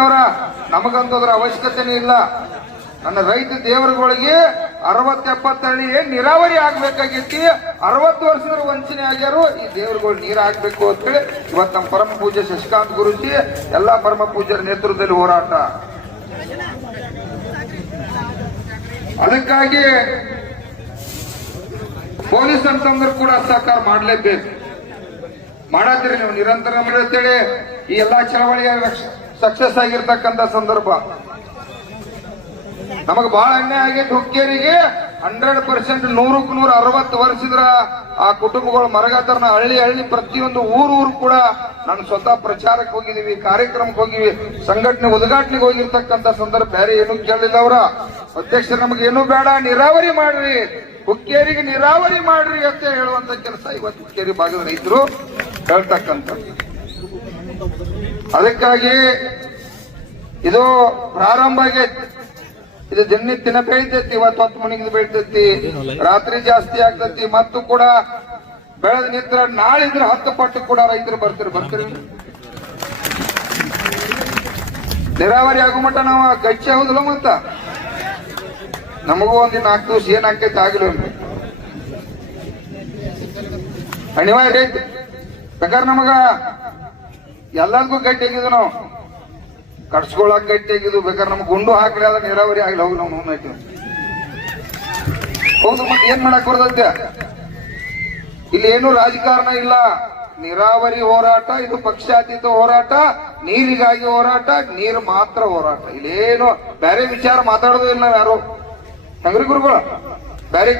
ಅವರ ನಮಗಂತದ್ರ ಅವಶ್ಯಕತೆನೇ ಇಲ್ಲ. ನನ್ನ ರೈತ ದೇವರುಗಳಿಗೆ 60-70 ಹಳ್ಳಿ ನೀರಾವರಿ ಆಗ್ಬೇಕಾಗಿತ್ತು. 60 ವರ್ಷದ ವಂಚನೆ ಆಗ್ಯಾರು. ಈ ದೇವರುಗಳು ನೀರು ಹಾಕ್ಬೇಕು ಅಂತ ಹೇಳಿ ಇವತ್ತು ನಮ್ಮ ಪರಮ ಪೂಜ್ಯ ಶಶಿಕಾಂತ್ ಗುರುಜಿ ಎಲ್ಲಾ ಪರಮ ಪೂಜ್ಯರ ನೇತೃತ್ವದಲ್ಲಿ ಹೋರಾಟ. ಅದಕ್ಕಾಗಿ ಪೊಲೀಸ್ ಅಂತಂದ್ರೆ ಕೂಡ ಸಹಕಾರ ಮಾಡಲೇಬೇಕು. ಮಾಡತ್ತೀರಿ ನೀವು ನಿರಂತರ ಅಂತೇಳಿ ಈ ಎಲ್ಲಾ ಚಳವಳಿಯ ಸಕ್ಸಸ್ ಆಗಿರ್ತಕ್ಕಂಥ ಸಂದರ್ಭ. ನಮಗ್ ಬಹಳ ಅನ್ಯಾಯ ಆಗೈತೆ. ಹುಕ್ಕೇರಿಗೆ 100% 100ಕ್ಕೆ 160 ವರ್ಷದ್ರ ಆ ಕುಟುಂಬಗಳು ಮರಗಾತರನ ಹಳ್ಳಿ ಪ್ರತಿಯೊಂದು ಊರು ಕೂಡ ನಾನು ಸ್ವತಃ ಪ್ರಚಾರಕ್ಕೆ ಹೋಗಿದೀವಿ, ಕಾರ್ಯಕ್ರಮಕ್ಕೆ ಹೋಗಿವಿ, ಸಂಘಟನೆ ಉದ್ಘಾಟನೆಗೆ ಹೋಗಿರ್ತಕ್ಕಂಥ ಸಂದರ್ಭ. ಬೇರೆ ಏನು ಕೇಳಲಿಲ್ಲ ಅವರ ಅಧ್ಯಕ್ಷರು. ನಮಗೆ ಏನು ಬೇಡ, ನೀರಾವರಿ ಮಾಡ್ರಿ, ಹುಕ್ಕೇರಿಗೆ ನೀರಾವರಿ ಮಾಡ್ರಿ ಅಂತ ಹೇಳುವಂತ ಕೆಲಸ ಇವತ್ತು ಹುಕ್ಕೇರಿ ಭಾಗದ ರೈತರು ಹೇಳ್ತಕ್ಕಂಥ. ಅದಕ್ಕಾಗಿ ಇದು ಪ್ರಾರಂಭ ಆಗೈತಿ. ಇದು ದಿನ ಬೆಳಿತೈತಿ. ಇವತ್ತು 10 ಮಣಿಗೆ ಬೆಳಿತೈತಿ, ರಾತ್ರಿ ಜಾಸ್ತಿ ಆಗ್ತೈತಿ. ಮತ್ತು ಕೂಡ ಬೆಳೆದ ನಿಂತರ ನಾಳಿದ್ರೆ 10 ಪಟ್ಟು ಕೂಡ ರೈತರು ಬರ್ತೀರಿ. ನೀರಾವರಿ ಆಗೋ ಮಟ್ಟ ನಾವು ಗಚ್ಚಿ ಹೌದಿಲ್ಲ. ಮತ್ತ ನಮಗೂ ಒಂದು 4 ದಿವಸ ಏನಾಗ್ತೈತಿ ಆಗಿಲ್ಲ ಅನಿವಾರ್ಯ ಐತಿ. ಬೇಕಾದ್ರೆ ನಮಗ ಎಲ್ಲದಕ್ಕೂ ಗಟ್ಟಿ ಆಗಿದ್ವು, ನಾವು ಕಟ್ಸ್ಕೊಳಕ್ ಗಟ್ಟಿ ಆಗಿದ್ವು. ಬೇಕಾದ್ರೆ ನಮ್ಗೆ ಗುಂಡು ಹಾಕ್ರಿ ಅದ ನೀರಾವರಿ ಆಗ್ಲಿ ಹೋಗಿ ನಾವು ನೋಡ್ತೀವಿ. ಹೌದು, ಮತ್ತೆ ಏನ್ ಮಾಡಕ್ ಬರ್ತೈತೆ? ಇಲ್ಲಿ ಏನು ರಾಜಕಾರಣ ಇಲ್ಲ. ನೀರಾವರಿ ಹೋರಾಟ ಇದು ಪಕ್ಷಾತೀತ ಹೋರಾಟ, ನೀರಿಗಾಗಿ ಹೋರಾಟ, ನೀರು ಮಾತ್ರ ಹೋರಾಟ. ಇಲ್ಲೇನು ಬೇರೆ ವಿಚಾರ ಮಾತಾಡೋದು ಇಲ್ಲ ಯಾರು. ಹೆಂಗ್ರಿ ಗುರುಗಳು ಬೇರೆ